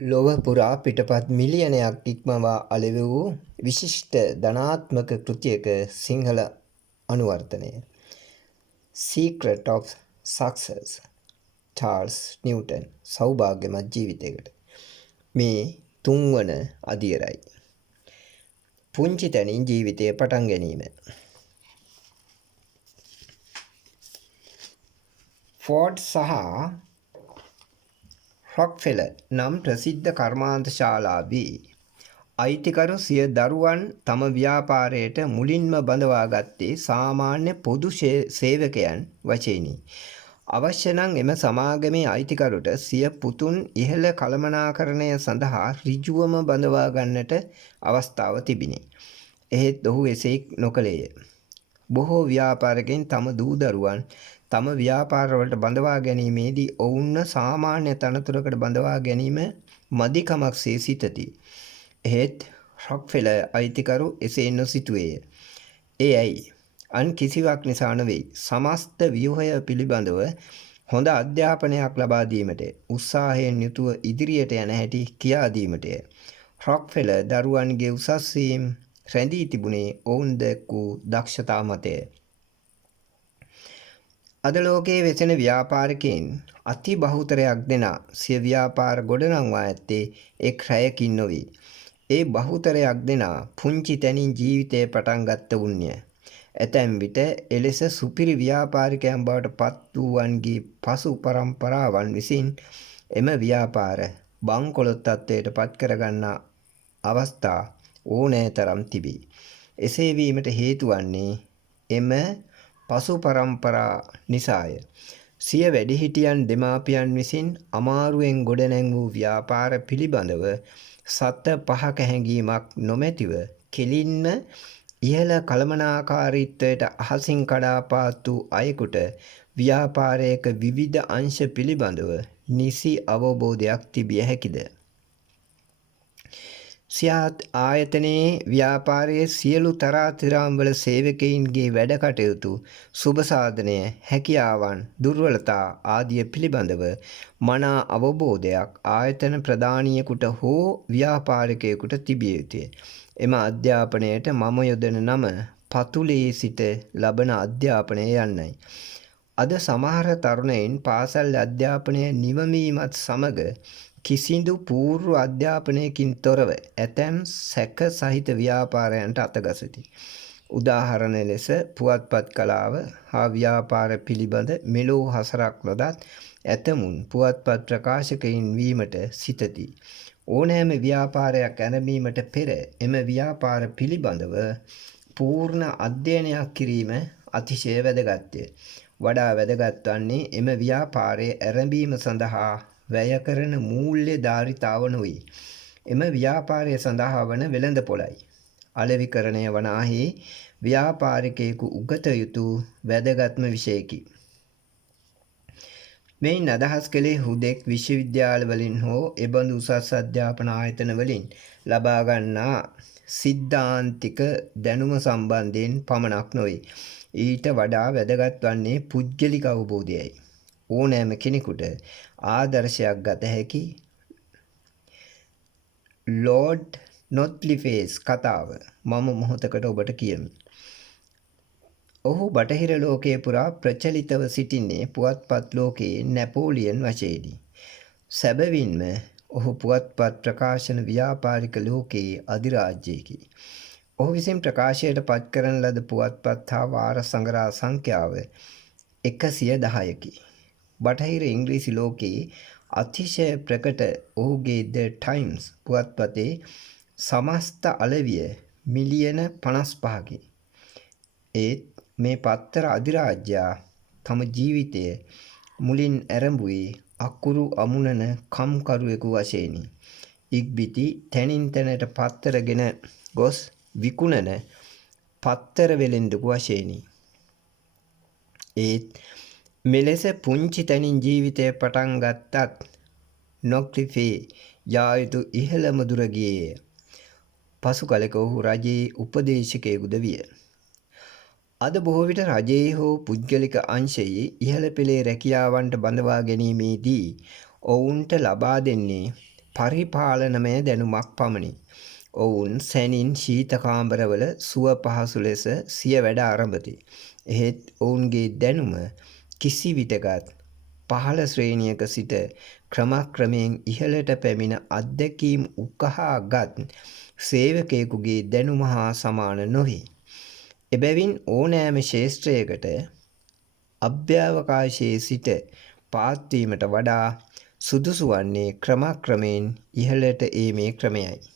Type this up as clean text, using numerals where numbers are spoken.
ලොව පුරා පිටපත් මිලියනයක් ඉක්මවා අලෙවි වූ විශිෂ්ට ධනාත්මක කෘතියක සිංහල අනුවර්තනය. Secret of success Charles Newton සෞභාග්‍යමත් ජීවිතයකට. මේ තුන්වන අදියරයි. පුංචි තැනින් ජීවිතය පටන් ගැනීම. ෆෝඩ් සහ රොක්ෆෙලර් නම් ප්‍රසිද්ධ කර්මාන්ත ශාලාවේ අයිතිකරු සිය දරුවන් තම ව්‍යාපාරයට මුලින්ම බඳවා ගත්තේ සාමාන්‍ය පොදු සේවකයන් වශයෙනි. අවශ්‍ය නම් එම සමාගමේ අයිතිකරුට සිය පුතුන් ඉහළ කළමනාකරණය සඳහා ඍජුවම බඳවා ගන්නට අවස්ථාව තිබිණි. එහෙත් ඔහු එසේ නොකළේය. බොහෝ ව්‍යාපාරිකයන් තම දූ දරුවන් තම ව්‍යාපාරවලට බඳවා ගැනීමේදී ඔවුන්ව සාමාන්‍ය තනතුරකට බඳවා ගැනීම මදිකමක්සේ සිතති. එහෙත් රොක්ෆෙලර් අයිතිකරු එසේ නොසිතුවේය. ඒ ඇයි? අන් කිසිවක් නිසා නොවෙයි. සමස්ත ව්‍යුහය පිළිබඳව හොඳ අධ්‍යාපනයක් ලබා දීමට උත්සාහයෙන් යුතුව ඉදිරියට යන හැටි කියා දීමටය. රොක්ෆෙලර් දරුවන්ගේ උසස් වීම රැඳී තිබුණේ ඔවුන් දැක්වූ දක්ෂතා මතය. අද ලෝකයේ වෙසෙන ව්‍යාපාරිකයින් අති බහුතරයක් දෙනා සිය ව්‍යාපාර ගොඩනංවා ඇත්තේ එක් රැයකින් නොවේ. ඒ බහුතරයක් දෙනා පුංචි තැනින් ජීවිතය පටන් ගත්ත වුන්ය. ඇතැම් විට එලෙස සුපිරි ව්‍යාපාරිකයන් බවට පත් වූවන්ගේ පසු පරම්පරාවන් විසින් එම ව්‍යාපාර බංකොලොත් තත්ත්වයට පත් කරගන්නා අවස්ථා ඕනෑ තරම් තිබේ. එසේ වීමට හේතු වන්නේ එම පසු පරම්පරා නිසාය. සිය වැඩිහිටියන් දෙමාපියන් විසින් අමාරුවෙන් ගොඩනැං වූ ව්‍යාපාර පිළිබඳව සත පහක හැඟීමක් නොමැතිව කෙලින්ම ඉහළ කළමනාකාරීත්වයට අහසින් කඩාපාත් වූ අයෙකුට ව්‍යාපාරයක විවිධ අංශ පිළිබඳව නිසි අවබෝධයක් තිබිය හැකිද? සියාත් ආයතනයේ ව්‍යාපාරයේ සියලු තරාතිරම්වල සේවකයින්ගේ වැඩ කටයුතු සුබසාධනය හැකියාවන් දුර්වලතා ආදිය පිළිබඳව මනා අවබෝධයක් ආයතන ප්‍රධානියෙකුට හෝ ව්‍යාපාරිකයෙකුට තිබිය යුතුය. එම අධ්‍යාපනයට මම යොදන නම පතුලේ සිට ලබන අධ්‍යාපනය යන්නයි. අද සමහර තරුණයින් පාසල් අධ්‍යාපනය නිවමීමත් සමග කිසිදු පූර්ව අධ්‍යාපනයකින් තොරව ඇතැම් සැක සහිත ව්‍යාපාරයන්ට අතගසති. උදාහරණ ලෙස පුවත්පත් කලාව හා ව්‍යාපාර පිළිබඳ මෙලෝ හසරක් නොදත් ඇතමුන් පුවත්පත් ප්‍රකාශකයින් වීමට සිතති. ඕනෑම ව්‍යාපාරයක් ඇරඹීමට පෙර එම ව්‍යාපාර පිළිබඳව පූර්ණ අධ්‍යයනයක් කිරීම අතිශය වැදගත්ය. වඩා වැදගත් වන්නේ එම ව්‍යාපාරයේ ඇරඹීම සඳහා වැය කරන මූල්‍ය ධාරිතාව නොවේ. එම ව්‍යාපාරය සඳහා වන වෙළඳපොළයි. අලෙවිකරණය වනාහි ව්‍යාපාරිකයෙකු උගත යුතු වැදගත්ම විෂයකි. මෙයින් අදහස් කළේ හුදෙක් විශ්වවිද්‍යාල වලින් හෝ එබඳු උසස් අධ්‍යාපන ආයතන වලින් ලබා ගන්නා සිද්ධාන්තික දැනුම සම්බන්ධයෙන් පමණක් නොවේ. ඊට වඩා වැදගත් වන්නේ පුද්ගලික අවබෝධයයි. ඕනෑම කෙනෙකුට ආදර්ශයක් ගත හැකි ලෝඩ් නොත්ලිෆේස් කතාව මම මොහොතකට ඔබට කියමි. ඔහු බටහිර ලෝකයේ පුරා ප්‍රචලිතව සිටින්නේ පුවත්පත් ලෝකයේ නැපෝලියන් වශයෙනි. සැබවින්ම ඔහු පුවත්පත් ප්‍රකාශන ව්‍යාපාරික ලෝකයේ අධිරාජ්‍යයකි. ඔහු විසින් ප්‍රකාශයට පත් කරන ලද පුවත්පත් හා වාර සංග්‍රහ සංඛ්‍යාව 110කි. බටහිර ඉංග්‍රීසි ලෝකයේ අතිශය ප්‍රකට ඔහුගේ ද ටයිම්ස් පුවත්පතේ සමස්ත අලවිය මිලියන 55කි. ඒත් මේ පත්තර අධිරාජ්‍යයා තම ජීවිතය මුලින් ඇරඹුවේ අකුරු අමුණන කම්කරුවෙකු වශයෙනි. ඉක්බිති තැනින් තැනට පත්තර ගෙන ගොස් විකුණන පත්තර වෙළෙන්දකු වශයෙනි. ඒත් මෙලෙස පුංචි තැනින් ජීවිතය පටන් ගත්තත් නොක්ලිෆේ යා යුතු ඉහළම දුර ගියේය. පසු කලෙක ඔහු රජයේ උපදේශකයෙකුද විය. අද බොහෝ විට රජයේ හෝ පුද්ගලික අංශයේ ඉහළ පෙළේ රැකියාවන්ට බඳවා ගැනීමේදී ඔවුන්ට ලබා දෙන්නේ පරිපාලනමය දැනුමක් පමණි. ඔවුන් සැනින් ශීතකාමරවල සුව පහසු ලෙස සිය වැඩ ආරම්භති. එහෙත් ඔවුන්ගේ දැනුම කිසිවිටකත් පහළ ශ්‍රේණියක සිට ක්‍රමක්‍රමයෙන් ඉහළට පැමිණ අත්දැකීම් උකහා ගත් සේවකයෙකුගේ දැනුම හා සමාන නොවේ. එබැවින් ඕනෑම ක්ෂේත්‍රයකට අභ්‍යවකාශයේ සිට පාත්වීමට වඩා සුදුසු වන්නේ ක්‍රමක්‍රමයෙන් ඉහළට ඒමේ ක්‍රමයයි.